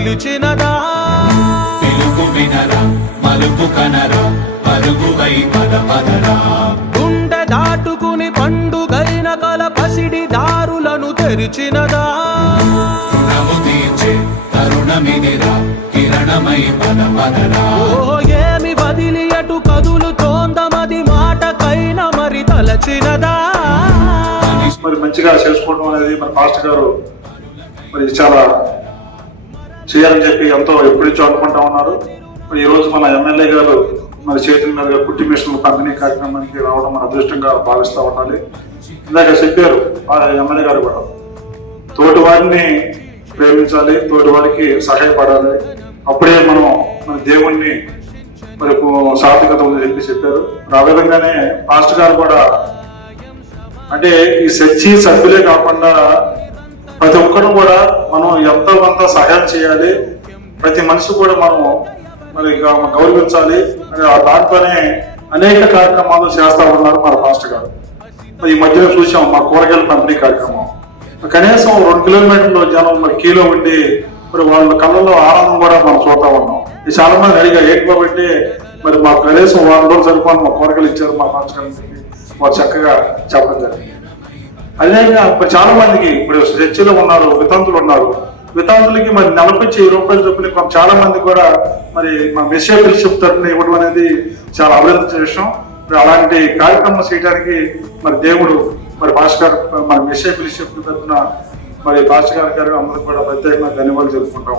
పిలిచినదా? పిలుపు వినరా మలుపు కనరా పరుగువై పద పదరా. గుండె దాటుకుని పండుగైన కల పసిడి దారులను తెరిచినదా? రుణము తీర్చే తరుణమిదిరా కిరణమై పద పదరా. ఓ ఏమి వదిలి అటు కదులుతోందమది మాటకైనా మరి తలచినదా? మరి మంచిగా చేసుకోవడం అనేది మన పాస్టర్ గారు మరి చాలా చేయాలని చెప్పి ఎంతో ఎప్పటి నుంచో అనుకుంటా ఉన్నారు. మరి ఈ రోజు మన ఎమ్మెల్యే గారు మరి చేతుల మీదుగా కుట్టి మిషన్లు పంపిణీ కార్యక్రమానికి రావడం మన అదృష్టంగా భావిస్తూ ఉండాలి. ఇందాక చెప్పారు ఆ ఎమ్మెల్యే గారు కూడా, తోటి వారిని ప్రేమించాలి, తోటి వారికి సహాయపడాలి, అప్పుడే మనం మన దేవుణ్ణి మరి సార్థకత ఉందని చెప్పారు. ఆ విధంగానే పాస్టర్ గారు కూడా అంటే ఈ చర్చి సభ్యులే కాకుండా ప్రతి ఒక్కరు కూడా మనం ఎంతో కొంత సహాయం చేయాలి, ప్రతి మనిషి కూడా మనం మరి గౌరవించాలి అని దాంట్లోనే అనేక కార్యక్రమాలు చేస్తా ఉన్నారు మన పాస్టర్ గారు. ఈ మధ్యలో చూసాం మా కూరగాయల పంపిణీ కార్యక్రమం. కనీసం 2 కిలోమీటర్లు జనం మరి కీలో ఉండి మరి వాళ్ళ కళ్ళలో ఆనందం కూడా మనం చూస్తా ఉన్నాం. ఇది చాలా మంది అడిగా ఏంటి కాబట్టి మరి మాకు కనీసం 1 రోజు సరిపోని మా కూరగాయలు ఇచ్చారు మా పాస్టర్ గారు వారు చక్కగా చెప్పడం జరిగింది. అదేవిధంగా ఇప్పుడు చాలా మందికి ఇప్పుడు చర్చిలో ఉన్నారు, వితంతులు ఉన్నారు, వితంతులకి మరి నెలపై 1000 రూపాయలు చొప్పున చాలా మంది కూడా మరి మా మెస్సియా ఫెలోషిప్ తరఫున ఇవ్వడం అనేది చాలా అభినందించిన విషయం. అలాంటి కార్యక్రమం చేయడానికి మరి దేవుడు మరి పాస్టర్ గారు మరి మెస్సియా ఫెలోషిప్ తరఫున మరి పాస్టర్ గారు అందరూ కూడా ప్రత్యేకంగా ధన్యవాదాలు తెలుపుకుంటాం.